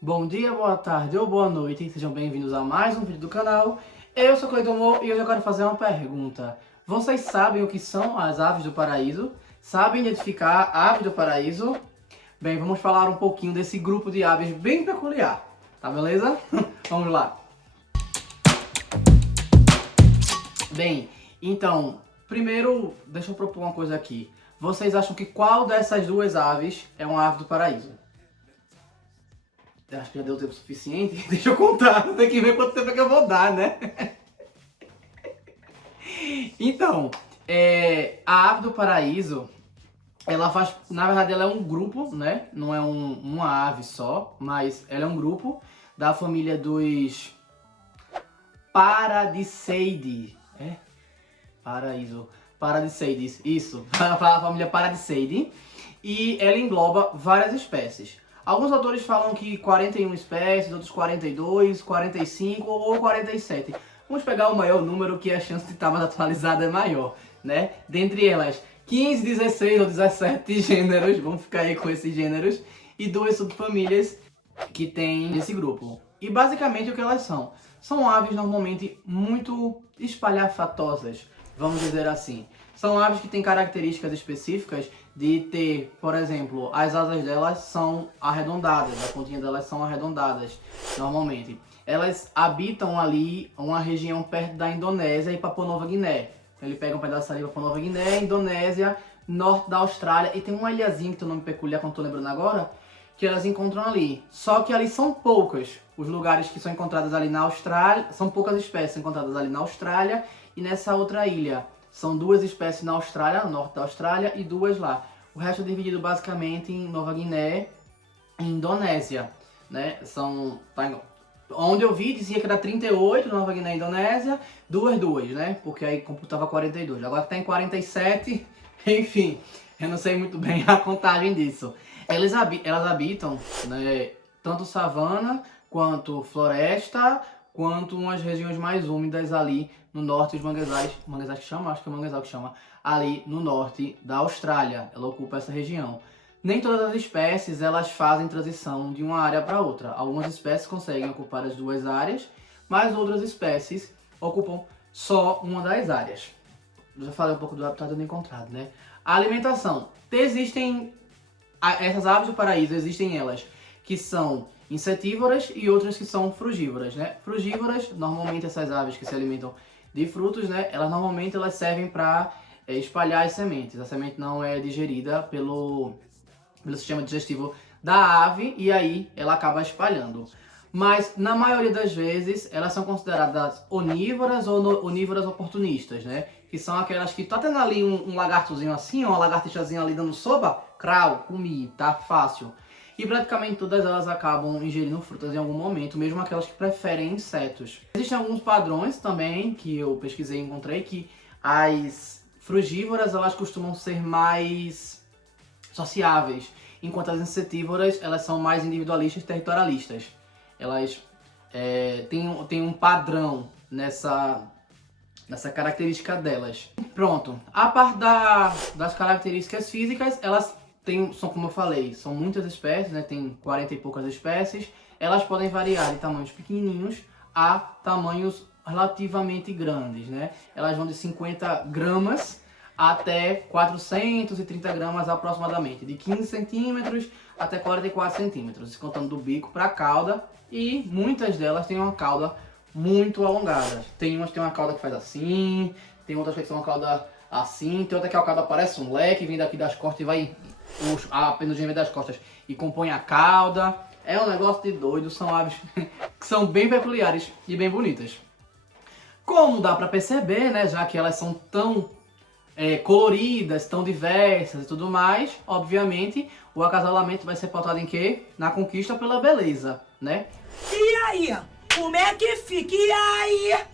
Bom dia, boa tarde ou boa noite, sejam bem-vindos a mais um vídeo do canal. Eu sou Cleiton Mo e hoje eu quero fazer uma pergunta. Vocês sabem o que são as aves do paraíso? Sabem identificar a ave do paraíso? Bem, vamos falar um pouquinho desse grupo de aves bem peculiar, tá beleza? Vamos lá. Bem, então, primeiro, deixa eu propor uma coisa aqui. Vocês acham que qual dessas duas aves é uma ave do paraíso? Eu acho que já deu tempo suficiente. Deixa eu contar, tem que ver quanto tempo é que eu vou dar, né? Então, a ave do paraíso, ela faz, na verdade, ela é um grupo, né? Não é uma ave só, mas ela é um grupo da família dos Paradiseidae. Paraíso. Paradiseides, isso, a família Paradiseidae. E ela engloba várias espécies. Alguns autores falam que 41 espécies, outros 42, 45 ou 47. Vamos pegar o maior número que a chance de estar mais atualizada é maior, né? Dentre elas, 15, 16 ou 17 gêneros, vamos ficar aí com esses gêneros, e duas subfamílias que tem nesse grupo. E basicamente o que elas são? São aves normalmente muito espalhafatosas, vamos dizer assim. São aves que têm características específicas de ter, por exemplo, as asas delas são arredondadas, a pontinha delas são arredondadas, normalmente. Elas habitam ali uma região perto da Indonésia e Papua Nova Guiné. Ele pega um pedaço ali de Papua Nova Guiné, Indonésia, norte da Austrália, e tem uma ilhazinha que tem um nome peculiar, que eu não tô lembrando agora, que elas encontram ali. Só que ali são poucas os lugares que são encontrados ali na Austrália, são poucas espécies encontradas ali na Austrália e nessa outra ilha. São duas espécies na Austrália, no norte da Austrália, e duas lá. O resto é dividido basicamente em Nova Guiné e Indonésia, né? Onde eu vi dizia que era 38, Nova Guiné e Indonésia, duas, né? Porque aí computava 42. Agora que tá em 47, enfim, eu não sei muito bem a contagem disso. Elas habitam, né, tanto savana, quanto floresta, quanto umas regiões mais úmidas ali no norte dos manguezais que chama? Acho que é manguezal que chama, ali no norte da Austrália. Ela ocupa essa região. Nem todas as espécies elas fazem transição de uma área para outra. Algumas espécies conseguem ocupar as duas áreas, mas outras espécies ocupam só uma das áreas. Eu já falei um pouco do habitat do encontrado, né? A alimentação. Existem essas aves do paraíso, existem elas que são insetívoras e outras que são frugívoras, né? Frugívoras, normalmente essas aves que se alimentam de frutos, né? Elas servem para espalhar as sementes. A semente não é digerida pelo sistema digestivo da ave e aí ela acaba espalhando. Mas na maioria das vezes elas são consideradas onívoras ou onívoras oportunistas, né? Que são aquelas que tá tendo ali um lagartozinho assim, uma lagartixazinha ali dando sopa, crau, comi, tá fácil. E praticamente todas elas acabam ingerindo frutas em algum momento, mesmo aquelas que preferem insetos. Existem alguns padrões também que eu pesquisei e encontrei que as frugívoras elas costumam ser mais sociáveis, enquanto as insetívoras elas são mais individualistas e territorialistas. Elas têm um padrão nessa característica delas. Pronto, a parte das características físicas, elas são como eu falei, são muitas espécies, né? Tem 40 e poucas espécies. Elas podem variar de tamanhos pequenininhos a tamanhos relativamente grandes, né? Elas vão de 50 gramas até 430 gramas aproximadamente, de 15 centímetros até 44 centímetros, contando do bico para a cauda, e muitas delas têm uma cauda muito alongada. Tem umas que tem uma cauda que faz assim, tem outras que tem uma cauda assim, tem outra que a cauda parece um leque, vem daqui das costas e vai, a penugem vem das costas e compõe a cauda. É um negócio de doido, são aves que são bem peculiares e bem bonitas. Como dá pra perceber, né, já que elas são tão coloridas, tão diversas e tudo mais, obviamente o acasalamento vai ser pautado em quê? Na conquista pela beleza, né? E aí? Como é que fica? E aí?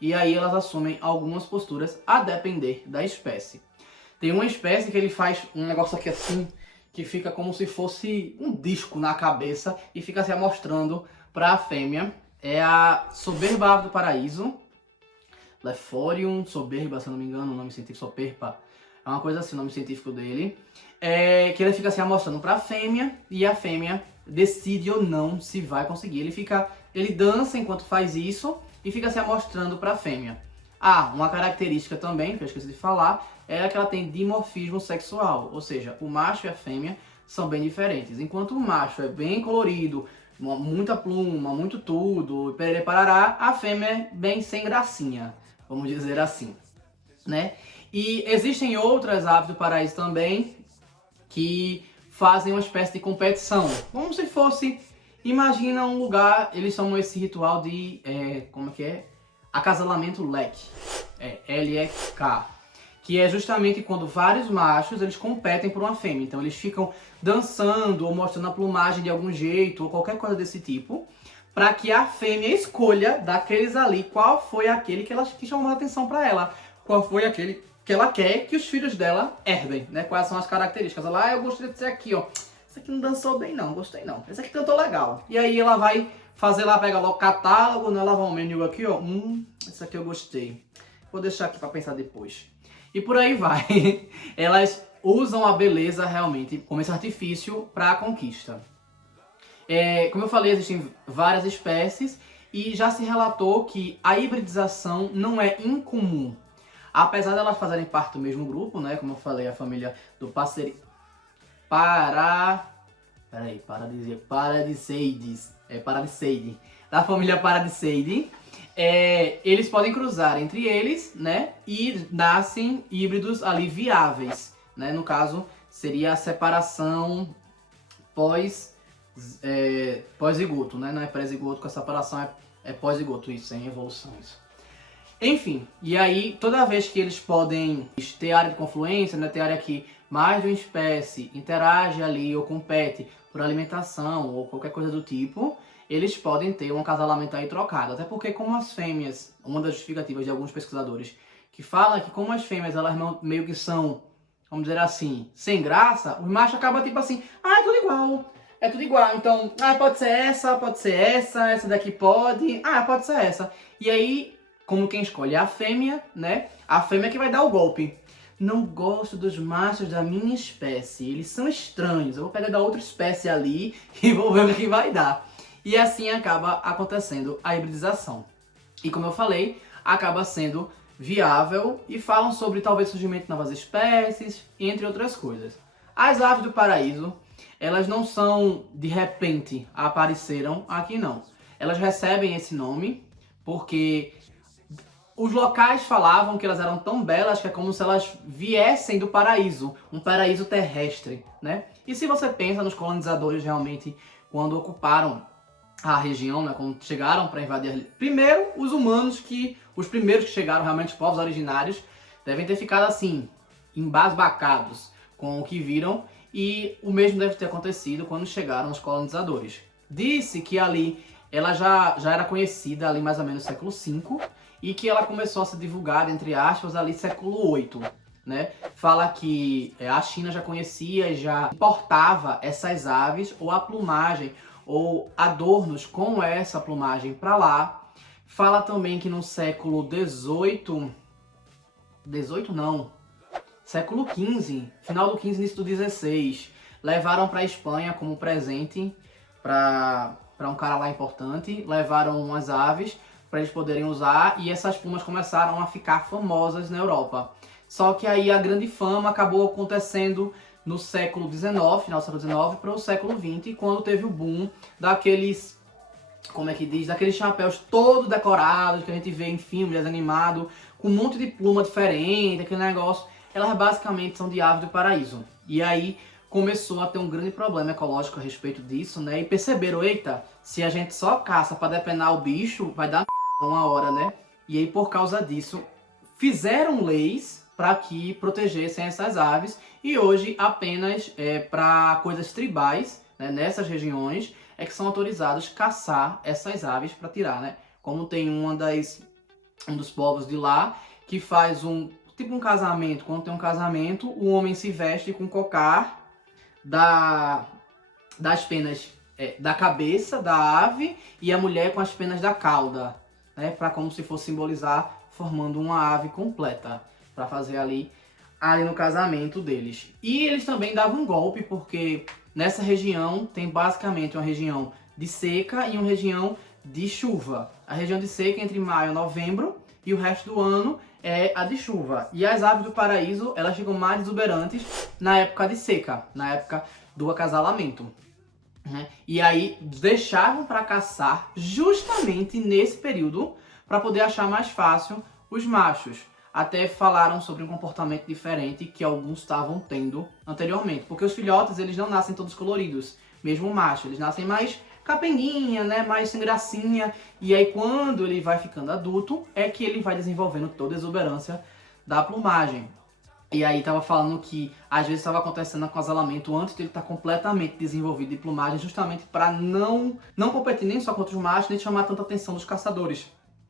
E aí elas assumem algumas posturas a depender da espécie. Tem uma espécie que ele faz um negócio aqui assim, que fica como se fosse um disco na cabeça e fica se amostrando para a fêmea. É a soberba ave do paraíso, Lephorium soberba, se eu não me engano, o nome científico, soperpa, é uma coisa assim, o nome científico dele. Que ele fica se amostrando para a fêmea, e a fêmea decide ou não se vai conseguir. Ele dança enquanto faz isso e fica se amostrando para a fêmea. Uma característica também, que eu esqueci de falar, é que ela tem dimorfismo sexual, ou seja, o macho e a fêmea são bem diferentes. Enquanto o macho é bem colorido, muita pluma, muito tudo, pererê parará, a fêmea é bem sem gracinha, vamos dizer assim, né? E existem outras aves do paraíso também que fazem uma espécie de competição, como se fosse, imagina um lugar, eles chamam esse ritual de, acasalamento leque, L-E-K, que é justamente quando vários machos eles competem por uma fêmea. Então eles ficam dançando ou mostrando a plumagem de algum jeito ou qualquer coisa desse tipo, para que a fêmea escolha daqueles ali qual foi aquele que chamou a atenção para ela, qual foi aquele que ela quer que os filhos dela herdem, né? Quais são as características. Ela, eu gostei desse aqui, ó. Esse aqui não dançou bem não, gostei não. Esse aqui cantou legal. E aí ela vai fazer lá, pega logo o catálogo, né? Ela vai um menu aqui, ó. Esse aqui eu gostei. Vou deixar aqui para pensar depois. E por aí vai. Elas usam a beleza realmente como esse artifício para a conquista. Como eu falei, existem várias espécies e já se relatou que a hibridização não é incomum. Apesar de elas fazerem parte do mesmo grupo, né? Como eu falei, a família do Paradiseides. Paradiseidae. Da família Paradiseidae. Eles podem cruzar entre eles, né? E nascem híbridos ali viáveis, né? No caso, seria a separação pós-zigoto, né? Não é pré-zigoto, com a separação é pós-zigoto, isso, em evolução, isso. Enfim, e aí toda vez que eles podem ter área de confluência, né, ter área que mais de uma espécie interage ali ou compete por alimentação ou qualquer coisa do tipo, eles podem ter um acasalamento aí trocado. Até porque como as fêmeas, uma das justificativas de alguns pesquisadores, que fala que como as fêmeas elas meio que são, vamos dizer assim, sem graça, os machos acabam tipo assim, é tudo igual. É tudo igual, então, pode ser essa daqui pode, pode ser essa. E aí, como quem escolhe é a fêmea, né? A fêmea que vai dar o golpe. Não gosto dos machos da minha espécie, eles são estranhos. Eu vou pegar da outra espécie ali e vou ver o que vai dar. E assim acaba acontecendo a hibridização. E como eu falei, acaba sendo viável e falam sobre talvez surgimento de novas espécies, entre outras coisas. As aves do paraíso, elas não são de repente apareceram aqui não. Elas recebem esse nome porque os locais falavam que elas eram tão belas que é como se elas viessem do paraíso, um paraíso terrestre, né? E se você pensa nos colonizadores realmente, quando ocuparam a região, né, quando chegaram para invadir, primeiro os humanos, os primeiros que chegaram, realmente os povos originários, devem ter ficado assim, embasbacados com o que viram, e o mesmo deve ter acontecido quando chegaram os colonizadores. Disse que ali ela já era conhecida ali mais ou menos no século V, e que ela começou a ser divulgada, entre aspas, ali século VIII, né? Fala que a China já conhecia e já importava essas aves, ou a plumagem, ou adornos com essa plumagem para lá. Fala também que no século XVIII, século XV, final do XV, início do XVI, levaram para a Espanha como presente para um cara lá importante, levaram umas aves para eles poderem usar, e essas plumas começaram a ficar famosas na Europa. Só que aí a grande fama acabou acontecendo no século XIX, final do século XIX, para o século XX, quando teve o boom daqueles, daqueles chapéus todos decorados que a gente vê em filmes animados, com um monte de pluma diferente, aquele negócio. Elas basicamente são de aves do paraíso. E aí começou a ter um grande problema ecológico a respeito disso, né? E perceberam, eita, se a gente só caça para depenar o bicho, vai dar uma hora, né? E aí por causa disso, fizeram leis para que protegessem essas aves, e hoje apenas para coisas tribais, né, nessas regiões, é que são autorizados caçar essas aves para tirar, né? Como tem um dos povos de lá que faz um casamento. Quando tem um casamento, o homem se veste com cocar das penas da cabeça da ave e a mulher com as penas da cauda, né? Para como se fosse simbolizar formando uma ave completa, para fazer ali no casamento deles. E eles também davam um golpe, porque Nessa região tem basicamente uma região de seca e uma região de chuva. A região de seca é entre maio e novembro e o resto do ano é a de chuva. E as aves do paraíso, elas ficam mais exuberantes na época de seca, na época do acasalamento. Né? E aí deixavam para caçar justamente nesse período para poder achar mais fácil os machos. Até falaram sobre um comportamento diferente que alguns estavam tendo anteriormente. Porque os filhotes, eles não nascem todos coloridos, mesmo o macho. Eles nascem mais capenguinha, né? Mais sem gracinha. E aí quando ele vai ficando adulto, é que ele vai desenvolvendo toda a exuberância da plumagem. E aí tava falando que às vezes estava acontecendo acasalamento antes de ele estar completamente desenvolvido de plumagem, justamente para não competir nem só contra os machos, nem chamar tanta atenção dos caçadores.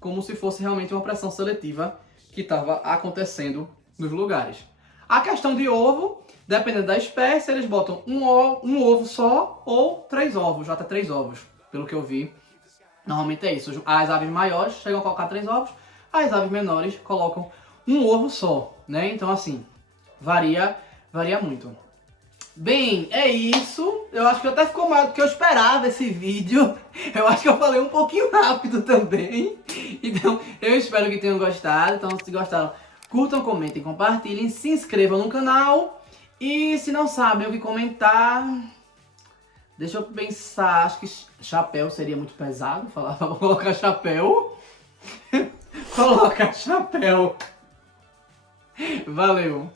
Como se fosse realmente uma pressão seletiva que estava acontecendo nos lugares. A questão de ovo, dependendo da espécie, eles botam um ovo só ou 3 ovos, até 3 ovos, pelo que eu vi. Normalmente é isso. As aves maiores chegam a colocar 3 ovos, as aves menores colocam um ovo só, né? Então assim, varia muito. Bem, é isso. Eu acho que até ficou mais do que eu esperava esse vídeo. Eu acho que eu falei um pouquinho rápido também. Então, eu espero que tenham gostado. Então, se gostaram, curtam, comentem, compartilhem, se inscrevam no canal. E se não sabem o que comentar, deixa eu pensar. Acho que chapéu seria muito pesado falar pra colocar chapéu. Coloca chapéu. Valeu.